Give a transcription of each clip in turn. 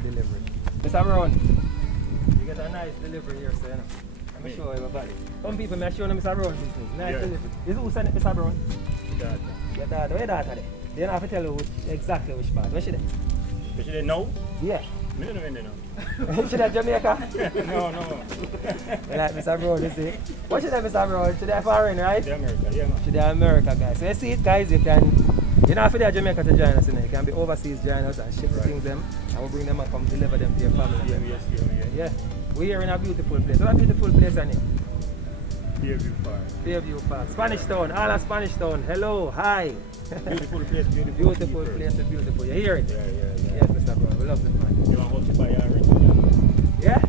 a delivery. Mr. Brown, you get a nice delivery here, so you know. Let me show you everybody. Some people may show them Mr. Brown business. Nice delivery. Is who sent it, Mr. Brown? Data. Your daughter. Where your daughter there? They don't have to tell you exactly which part. Where she there? But she didn't know? Yeah. Me don't know when they know. She there Jamaica? No. You like Mr. Brown, you see? What she there, Mr. Brown? She there foreign, right? The America, yeah man. She there America, guys. So you see it, guys, you don't have to be Jamaica to join us, you know. You can be overseas join us and ship things them, and we'll bring them and come deliver them to your family. Yeah. We're here in a beautiful place. What a beautiful place, Annie? Fairview Park. Spanish Town, all of Spanish Town. Hello, hi. Beautiful place, beautiful. Beautiful place, beautiful. You hear it? Yeah. Yes, Mr. Brown, we love it, man. You want to buy a rent? Yeah?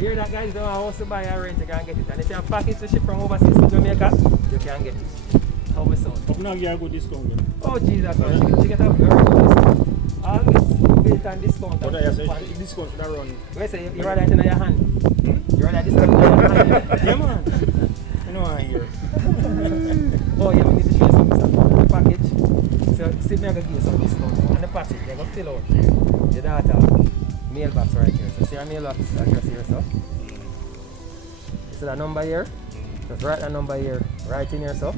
You hear that, guys? Don't want to buy a rent, you can get it. And if you have package to ship from overseas to Jamaica, you can get it. How we sound? But now you have a good discount. You know? Oh, Jesus, she get a very good discount. Always built on discount. But I say discount should run. Wait, say you rather it in your hand? You rather discount in your hand? Yeah man. You know I hear. Oh yeah, we need to show you some stuff on the package. So see me I give you some discount on the package. You're going to fill out your data mailbox right here. So see our mailbox address here, so. You see that number here? Just write that number here, right in here, so.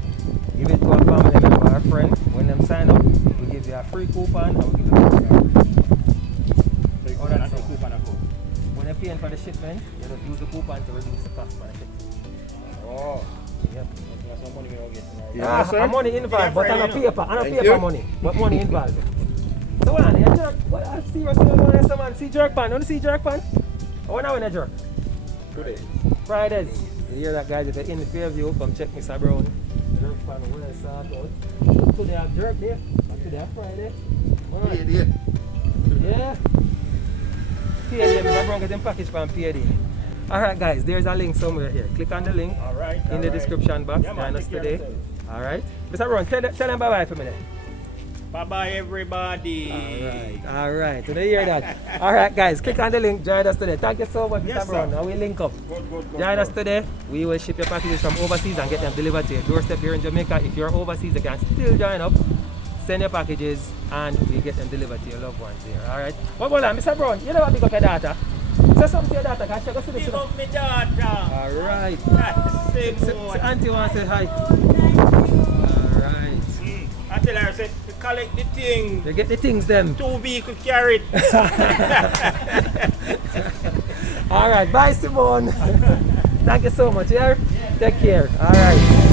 Give it to a family member or a friend. When them sign up, we give you a free coupon and we give you a free coupon. When you're paying for the shipment, you just use the coupon to reduce the cost for the shipment. Oh. Yep. That's some money we all get tonight. Yeah, money involved, but on a paper money, but money involved. So what on, you jerk? What I see what's going on there, man? See jerk pan? You want to see jerk pan? Oh, when I jerk? Today. Fridays. You hear that, guys? If you're in the Fairview, come check Mr. Brown. Jerk pan, well sort out. Today I have jerk there, and today I have Friday. Yeah. PAD, Mr. Brown get them package from PAD. Alright guys, there's a link somewhere here. Click on the link in the description box. Join us today. Alright. Mr. Brown, tell them bye-bye for a minute. Bye-bye everybody. Alright. Did you hear that? Alright guys, click on the link. Join us today. Thank you so much, Mr. Brown. Now we link up. Join us today. We will ship your packages from overseas and get them delivered to your doorstep here in Jamaica. If you're overseas, you can still join up. Send your packages and we get them delivered to your loved ones here. Alright. What about that, Mr. Brown? You never pick up your data. Say something to your daughter, can she go see this? Pick up my daughter. Alright. Say Auntie wants to say hi. Alright. I tell her, say, to collect the thing. You get the things then. 2 vehicles carried. Alright, bye Simone. Thank you so much, yeah? Take care. Alright.